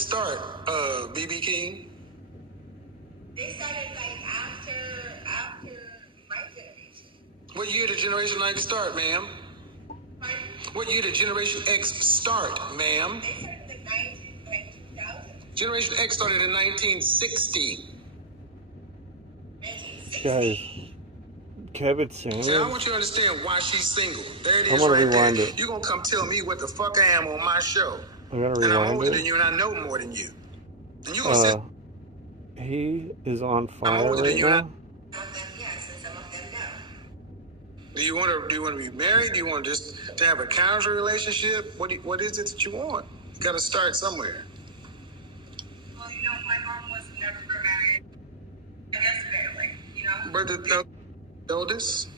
X start, BB King? They started like after my generation. What year did Generation X start, ma'am? Pardon? What year did Generation X start, ma'am? They started like 2000. Generation X started in 1960. 1960. Guys, Kevin Samuels. See, I want you to understand why she's single. There it I is wanna right there. rewind it. You're going to come tell me what the fuck I am on my show. I gotta And I'm rewind older it. than you and I know more than you. And you're going to say, He is on fire older than right you and I- now. Some of them yes, and some of them no. Do you want to be married? Do you want just to have a casual relationship? What is it that you want? You got to start somewhere. Well, my mom was never married. Yesterday, But the eldest?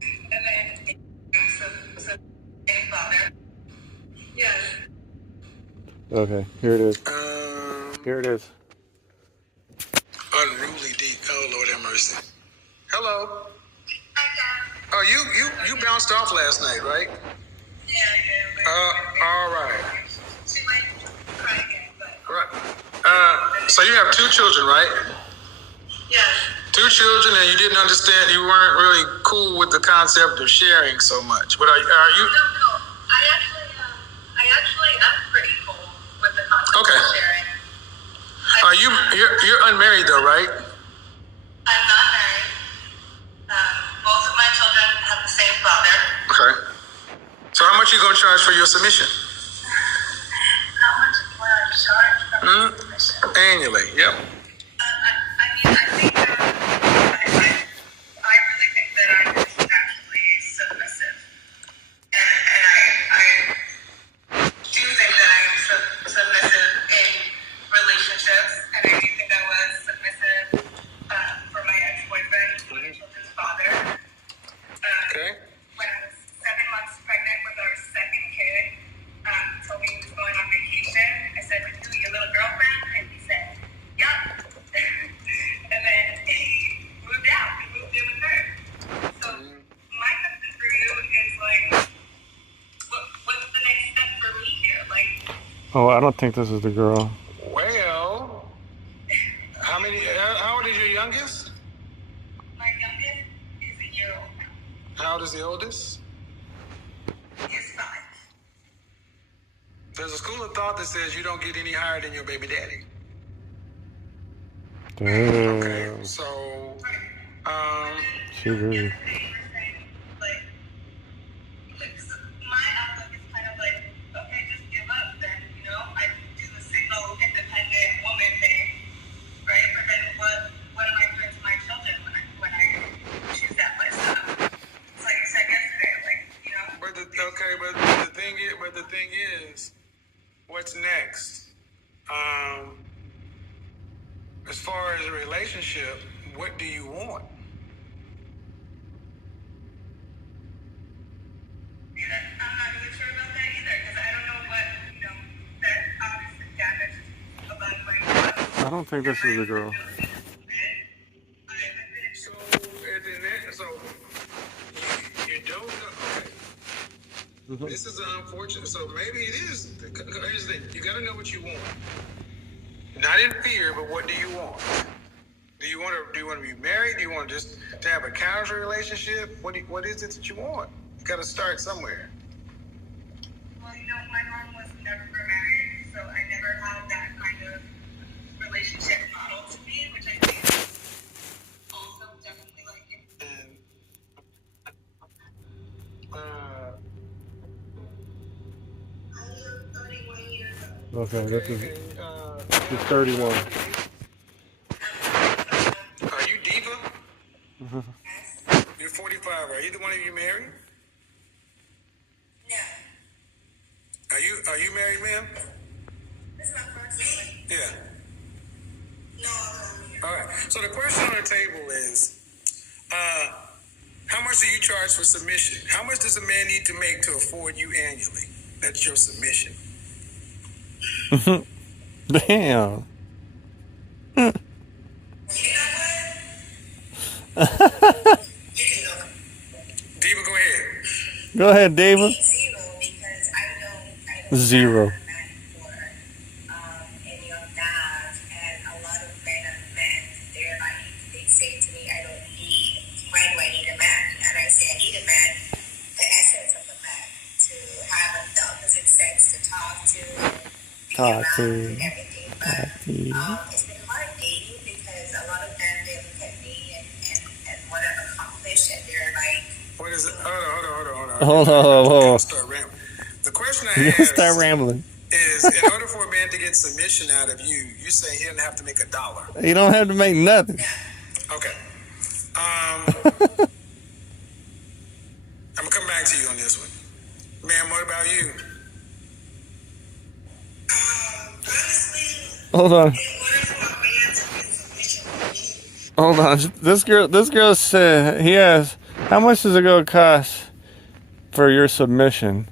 And then, so father. Yes. Okay, here it is. Um, Here it is. Unruly deep. Oh, Lord have mercy. Hello. Hi, Tom. Oh, you bounced off last night, right? Yeah, yeah. All right. She might cry again, but. Right. So you have two children, right? Yes. Two children, and you didn't understand. You weren't really cool with the concept of sharing so much. But are you? No. I actually am pretty cool with the concept Okay. of sharing. You're unmarried though, right? I'm not married. Both of my children have the same father. Okay. So how much are you going to charge for your submission? How much will I charge for my submission? Annually. Yep. I really think that I'm just naturally submissive. And I do think that I'm submissive in relationships. And I do think I was submissive for my ex-boyfriend, my children's father. Okay. When I was 7 months pregnant with our second kid, told me he was going on vacation. I said, "With who, your little girlfriend?" And he said, "Yup." And then he moved out. He moved in with her. So my question for you is what's the next step for me here? Oh, I don't think this is the girl. Well, how old is your youngest? My youngest is a year old now. How old is the oldest? He's 5. There's a school of thought that says you don't get any higher than your baby daddy. Okay. Damn. So, She agree. Yesterday you were saying, my outlook is kind of okay, just give up then, I do the single, independent woman thing, right? But then what am I doing to my children when I choose that lifestyle? It's like you said yesterday, but the thing is, what's next? As far as a relationship, what do you want? I'm not really sure about that either, because I don't know what, that obviously damaged about my I don't think this is the girl. So you don't know. Okay. This is unfortunate. So maybe it is. Here's the thing. You got to know what you want. Not in fear, but what do you want? Do you want to be married? Do you want just to have a casual relationship? What is it that you want? You got to start somewhere. Well, my mom was never married, so I never had that kind of relationship model to me, which I think is also definitely And I am 31 years old. Okay, this is she's 31. Are you Diva? Yes. You're 45. Are either one of you married? No. Are you married, ma'am? This is my first one. Yeah. No, I'm not married. All right. So the question on the table is, how much do you charge for submission? How much does a man need to make to afford you annually? That's your submission. Damn. Diva, go ahead. Go ahead, David. Zero, because I don't Zero. have a man for a any of that. And a lot of men, they're like, they say to me, I don't need, why do I need a man? And I say, I need a man, the essence of a man, to have the opposite sex to talk to, be Talk around, to. and everything. But it's been hard dating because a lot of them, they look at me and what I've accomplished, and they're like, What is it? Hold on. Hold on. Start rambling. The question I You asked start rambling. is, in order for a man to get submission out of you, you say he doesn't have to make $1. You don't have to make nothing. Okay. I'm gonna come back to you on this one, ma'am. What about you? honestly, Hold on. in order for a man to get submission from me, Hold on. This girl said, he asked, how much does it go cost for your submission?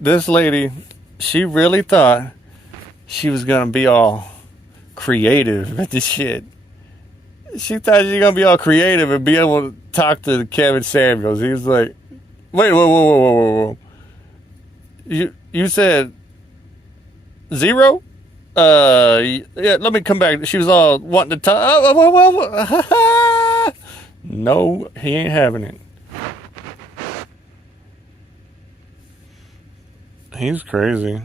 This lady, she really thought she was going to be all creative at this shit. She thought she was going to be all creative and be able to talk to Kevin Samuels. He was like, wait, whoa. You said 0? Yeah, let me come back. She was all wanting to talk. No, he ain't having it. He's crazy.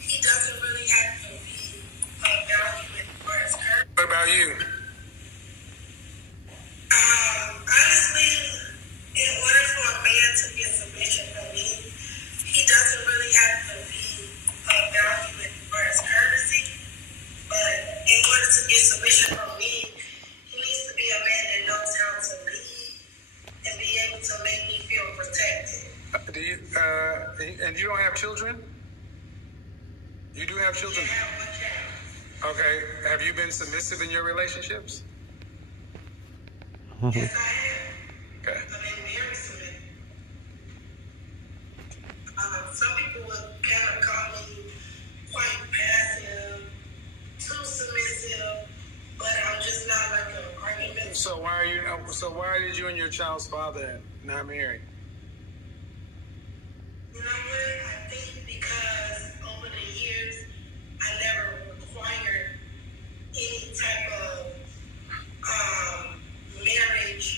he doesn't really have to be evaluated for his curve. What about you? Honestly, in order for a man to get submission from me, he doesn't really have to be evaluated for his courtesy. But in order to get submission from me, he needs to be a man that knows how to lead and be able to make me feel protected. Do you? And you don't have children? You do have I children? have one child. Okay. Have you been submissive in your relationships? Yes, I have. Okay. I've been very submissive. Some people would kind of call me quite passive, too submissive, but I'm just not like an argument. So why did you and your child's father not marry? You know what? I think because over the years, I never required any type of marriage.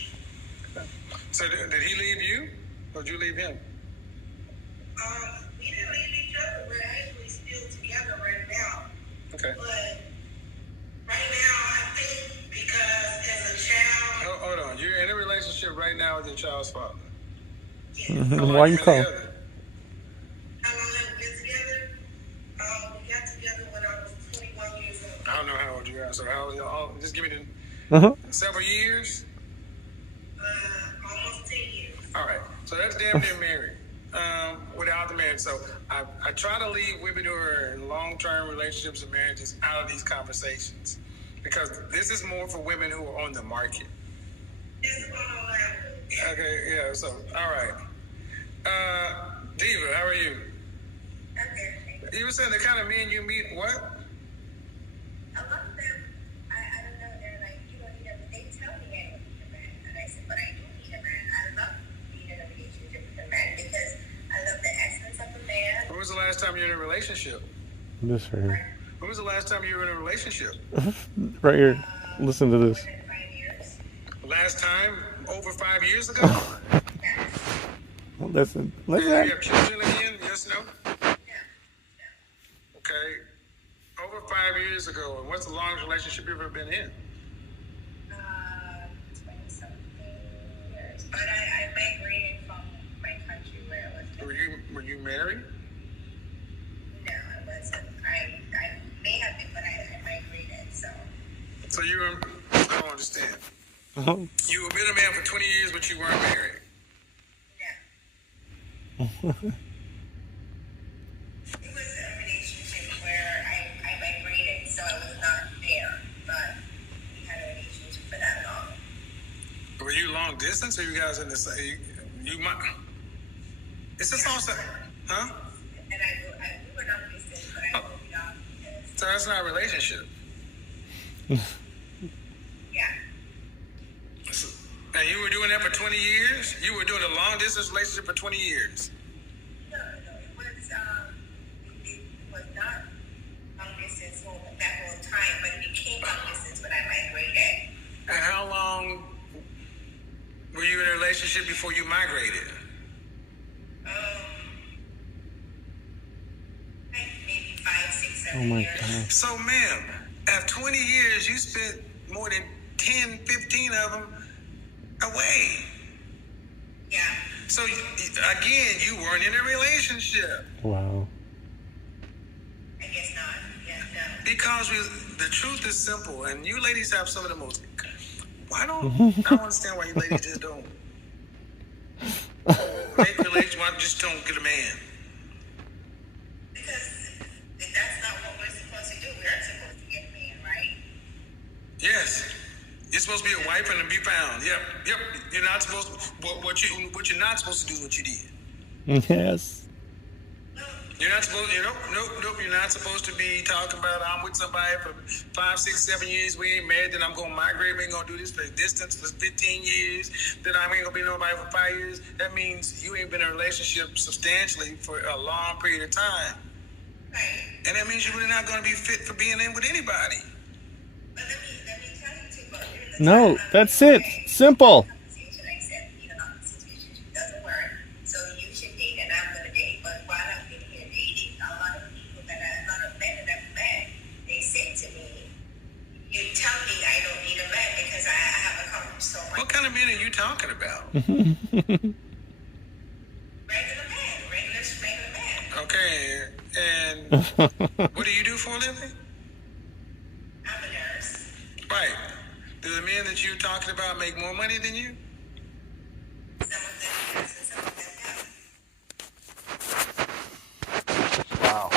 So did he leave you, or did you leave him? We didn't leave each other. We're actually still together right now. Okay. But right now, I think because as a child, Hold on. You're in a relationship right now with your child's father. yes. How long Why you you been call? together? How long have we been together? We got together when I was 21 years old. I don't know how old you are. So how old y'all? Just give me the Uh-huh. several years. Almost 10 years. All right. So that's damn near married. Without the marriage. So I try to leave women who are in long-term relationships and marriages out of these conversations because this is more for women who are on the market. It's on the line. Okay. Yeah. So all right. Diva, how are you? Okay. You were saying the kind of men you meet. What? A lot of them, I don't know, they're like, you don't need a man. They tell me I don't need a man. And I said, but I do need a man. I love being in a relationship with a man because I love the essence of a man. When was the last time you were in a relationship? This right here. When was the last time you were in a relationship? Right here. Listen to this. More than 5 years. Last time? Over 5 years ago? Listen. Do you Listen. have children again? Yes, no? Yeah. Okay. Over 5 years ago. And what's the longest relationship you've ever been in? 20-something years. But I migrated from my country where I was. Were you married? No, I wasn't. I may have been, but I migrated, so. So you were, I don't understand. You were with a man for 20 years, but you weren't married. Yeah. It was a relationship where I migrated, so I was not there, but we had a relationship for that long. Were you long distance or you guys in the same? You might. It's just also, huh? And we were not distant, but I moved on because, So that's not a relationship. yeah. And you were doing that for 20 years? You were doing a long distance relationship for 20 years? No, it was not relationship before you migrated? Like maybe 5, 6, 7 Oh my years. God. So, ma'am, after 20 years, you spent more than 10, 15 of them away. Yeah. So, again, you weren't in a relationship. Wow. I guess not. Yeah, no. Because the truth is simple, and you ladies have some of the most. I don't understand why you ladies just don't make relations. Why just don't get a man? Because that's not what we're supposed to do. We're supposed to get a man, right? Yes, you're supposed to be a wife and to be found. Yep. You're not supposed to. What you're not supposed to do is what you did. Yes. You're not supposed. Nope. You're not supposed to be talking about I'm with somebody for 5, 6, 7 years. We ain't married. Then I'm gonna migrate. We ain't gonna do this for distance for 15 years. Then I ain't gonna be nobody for 5 years. That means you ain't been in a relationship substantially for a long period of time. Right. And that means you're really not gonna be fit for being in with anybody. But let me tell you too, but during the No, time that's it. Simple. conversation, I said, the situation doesn't work, so you should date, and I'm gonna date. But while I'm in here dating, a lot of people a lot of men that I've met, they say to me, "You tell me I don't need a man because I have accomplished so much." What kind of men are you talking about? Regular man. Okay, and what do you do for a living? I'm a nurse. Right. Do the men that you're talking about make more money than you? Some of them yes, and some of them no. Wow.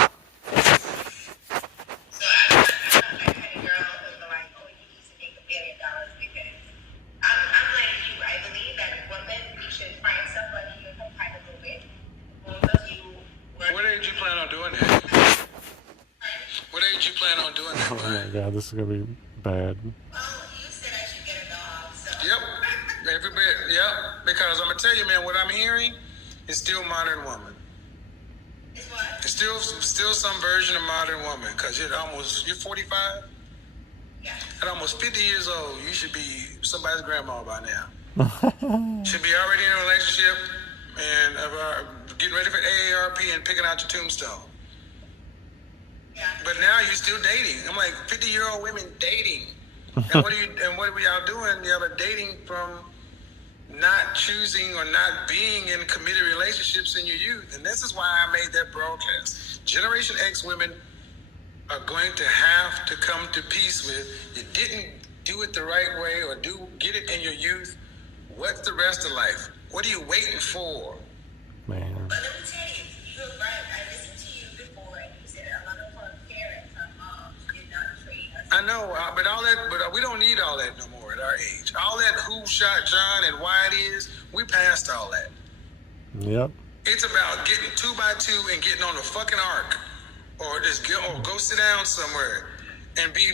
So I'm not that kind of girl who's like, oh, you need to make $1 million because I'm like you. I believe that women, you should find somebody you're compatible with. Both of you work. What age you plan on doing that? What age you plan on doing that Oh by? my God, this is gonna be bad. Well, you said I should get a dog, so. Yep. Every bit. Yep. Because I'm gonna tell you, man, what I'm hearing is still modern woman. It's what? It's still some version of modern woman. Cause you're 45. Yeah. At almost 50 years old, you should be somebody's grandma by now. Should be already in a relationship and getting ready for AARP and picking out your tombstone. Yeah. But now you're still dating. I'm like 50-year-old women dating. And what are y'all doing? Y'all are dating from not choosing or not being in committed relationships in your youth. And this is why I made that broadcast. Generation X women are going to have to come to peace with, you didn't do it the right way or get it in your youth. What's the rest of life? What are you waiting for? Man. But let me tell you, you're right. I listened to you before, and you said a lot of our parents, our moms, did not train us. I know, but we don't need all that no more at our age. All that who shot John and why it is, we passed all that. Yep. It's about getting 2 by 2 and getting on a fucking ark, or just go sit down somewhere and be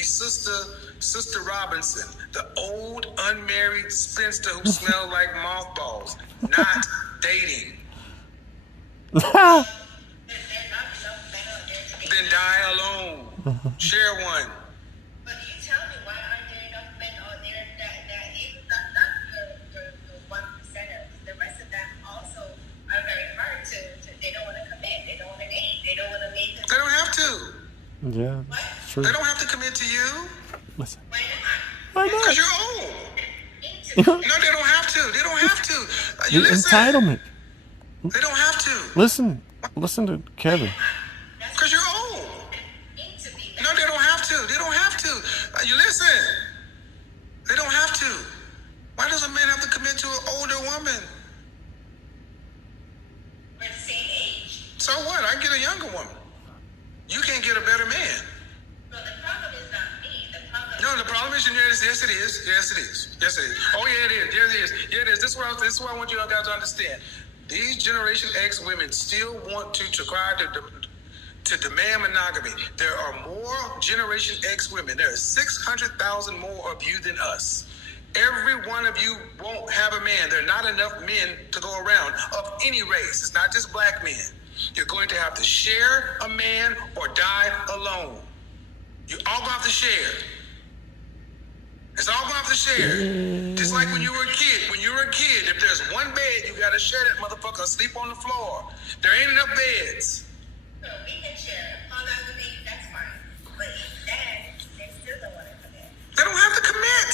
Sister Robinson, the old unmarried spinster who smelled like mothballs, not dating. There's not enough men out there to date. Then die alone. Share one. But you tell me, why aren't there enough men out there that even not the 1%ers, the rest of them also are very hard to they don't want to commit, they don't want to date, they don't want to make it. They don't have to. Yeah. What? True. They don't have to commit to you Listen. Why not? Why because not? you're old. Into No, they don't have to. They don't have to. The Listen. entitlement. They don't have to. Listen to Kevin. Because you're old. into me. No, they don't have to. They don't have to. You listen. They don't have to. Why does a man have to commit to an older woman? We're the same age. So what? I get a younger woman. You can't get a better man. So the problem is not me. The problem No, the problem is, yes, it is. Yes, it is. Yes, it is. Oh, yeah, it is. Yes, it is. Yeah, it is. This is what I want you guys to understand. These Generation X women still want to try to demand monogamy. There are more Generation X women. There are 600,000 more of you than us. Every one of you won't have a man. There are not enough men to go around of any race. It's not just black men. You're going to have to share a man or die alone. You all going to have to share. It's all going to have to share. Just like when you were a kid. When you were a kid, if there's one bed, you got to share that motherfucker or sleep on the floor. There ain't enough beds. So we can share. All that with me, that's fine. But then, they still don't want to commit. They don't have to commit.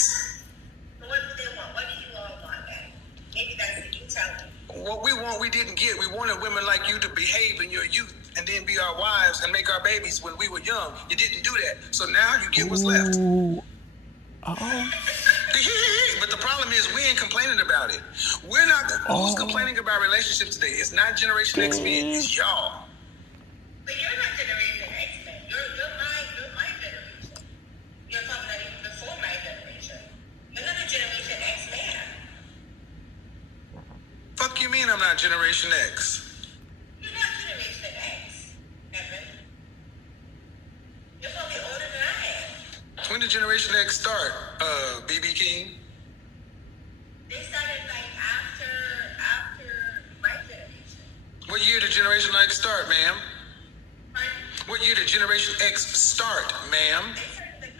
So what do they want? What do you all want then? Maybe that's what you tell me. What we want, we didn't get. We wanted women like you to behave in your youth and then be our wives and make our babies when we were young. You didn't do that. So now you get what's left. Ooh. Oh. But the problem is we ain't complaining about it. We're not. Who's complaining about relationships today? It's not Generation X men. It's y'all. But you're not Generation X men. You're my generation. You're talking about even before my generation. You're not a Generation X man. Fuck you mean I'm not Generation X? You're not Generation X, Evan. You're probably older than I am. When did Generation X start, BB King? They started like after my generation. What year did Generation X start, ma'am? Pardon? What year did Generation X start, ma'am? They started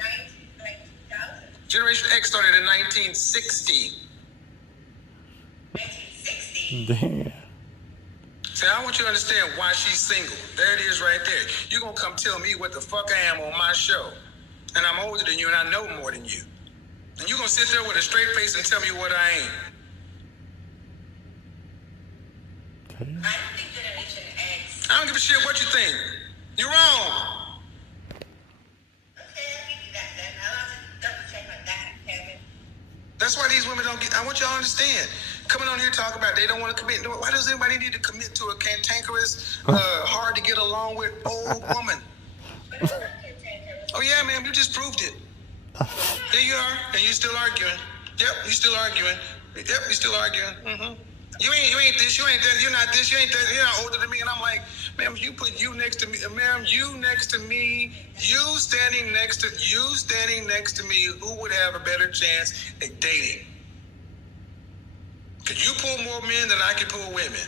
like 2000. Generation X started in 1960. 1960. Damn. See, I want you to understand why she's single. There it is right there. You're going to come tell me what the fuck I am on my show. And I'm older than you and I know more than you. And you're going to sit there with a straight face and tell me what I ain't. I don't think Generation X. I don't give a shit what you think. You're wrong. Okay, I'll give you that then. I'll have to double check on that, Kevin. That's why these women don't get. I want y'all to understand. Coming on here talking about they don't want to commit. Why does anybody need to commit to a cantankerous, hard to get along with old woman? But it's not cantankerous. Oh yeah, ma'am, you just proved it. There you are, and you still arguing. Yep, you still arguing. Yep, you still arguing. Mm-hmm. You ain't this, you ain't that, you're not this, you ain't that, you're not older than me. And I'm like, ma'am, you put you next to me, ma'am, you next to me, you standing next to me, who would have a better chance at dating? Could you pull more men than I can pull women?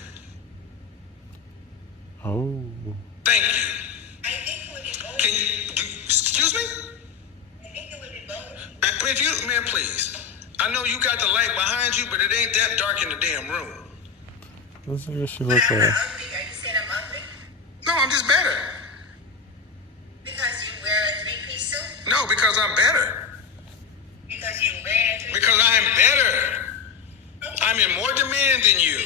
Oh. Thank you. I think it would be both. Can you, excuse me? I think it would be both. If you, man, please. I know you got the light behind you, but it ain't that dark in the damn room. Let's see what she But look I'm not like. ugly. Are you saying I'm ugly? No, I'm just better. Because you wear a three-piece suit? No, because I'm better. Because you wear a three-piece Because I'm better. I'm in more demand than you.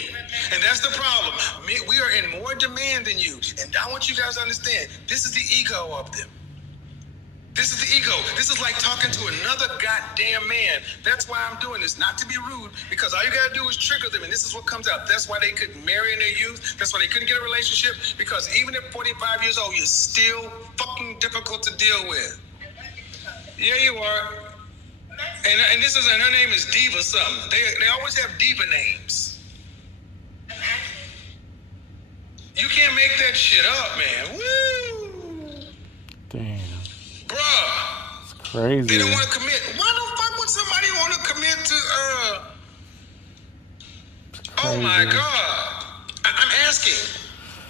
And that's the problem. We are in more demand than you. And I want you guys to understand, this is the ego of them. This is the ego. This is like talking to another goddamn man. That's why I'm doing this. Not to be rude, because all you gotta do is trigger them, and this is what comes out. That's why they couldn't marry in their youth. That's why they couldn't get a relationship, because even at 45 years old, you're still fucking difficult to deal with. Yeah, you are. And this is, and her name is Diva something. They always have diva names. I'm asking. You can't make that shit up, man. Woo! Damn. Bruh. It's crazy. They don't want to commit. Why the fuck would somebody want to commit to, Oh my God. I'm asking.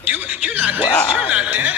You're not this, you're not that.